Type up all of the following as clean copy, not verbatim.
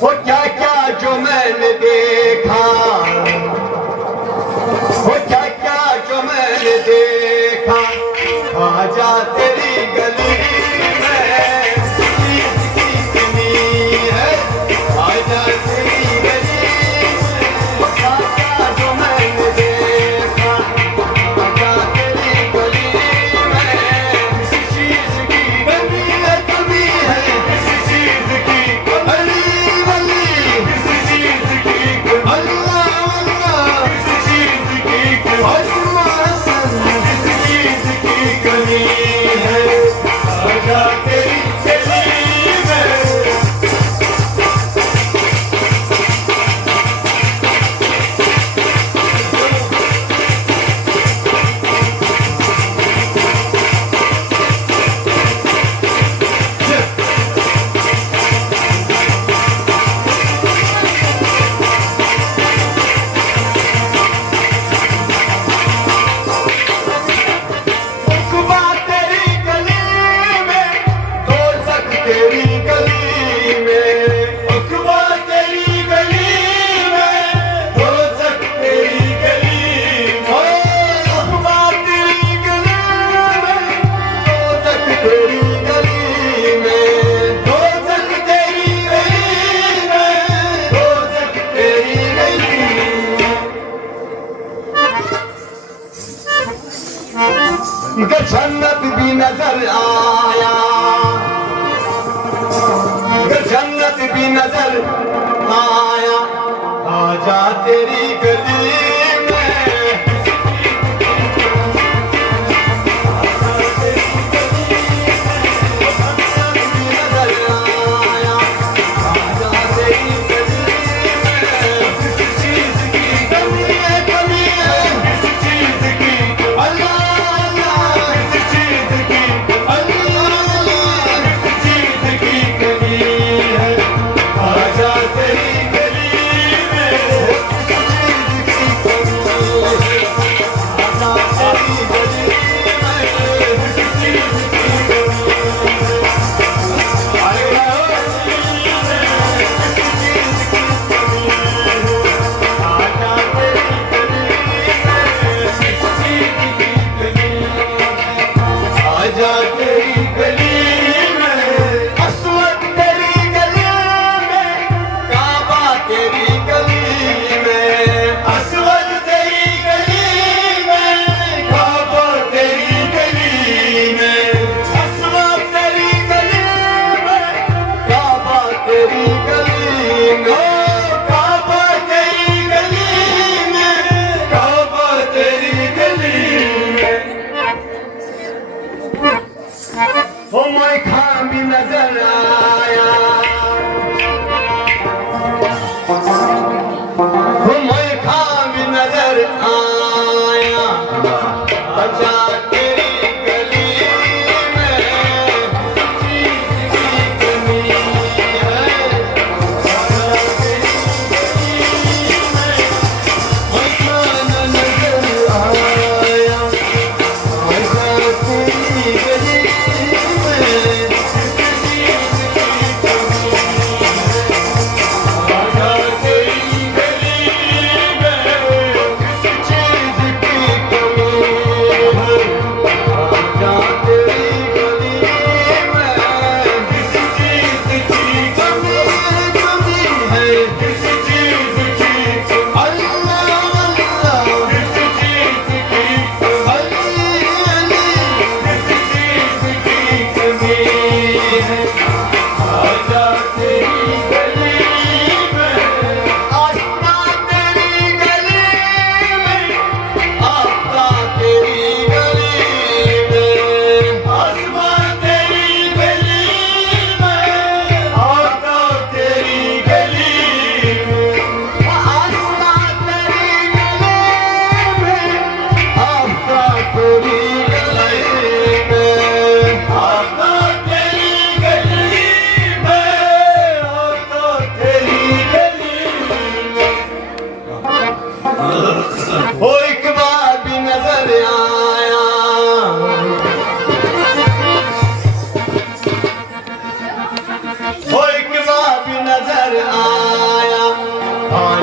वो क्या क्या जो मैंने देखा, वो क्या क्या जो मैंने देखा, आजा तेरी गली में चीज की कमी है, आजा तेरी गली में। वो क्या क्या जो मैंने देखा, आजा तेरी गली में, किसी चीज की कमी है, कमी है, किसी चीज की कमी, किसी चीज की कमी, अल्लाह अल्लाह, किसी चीज की कमी, किसी चीज की कमी है, आजा तेरी गली में। सुबह तेरी गली में, दोज़ख तेरी गली में, सुबह तेरी गली में, दोज़ख तेरी गली में, सुबह तेरी गली में, दोज़ख तेरी गली में, दोज़ख तेरी गली में, दोज़ख तेरी गली में। कि जन्नत भी नजर आया, कि जन्नत भी नजर आया, आजा तेरी गली में, आजा तेरी गली में, जन्नत भी नजर आया, आजा तेरी गली में, किसी चीज की कमी है, कमी है, किसी चीज की अल्लाह की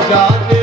ख्वाजा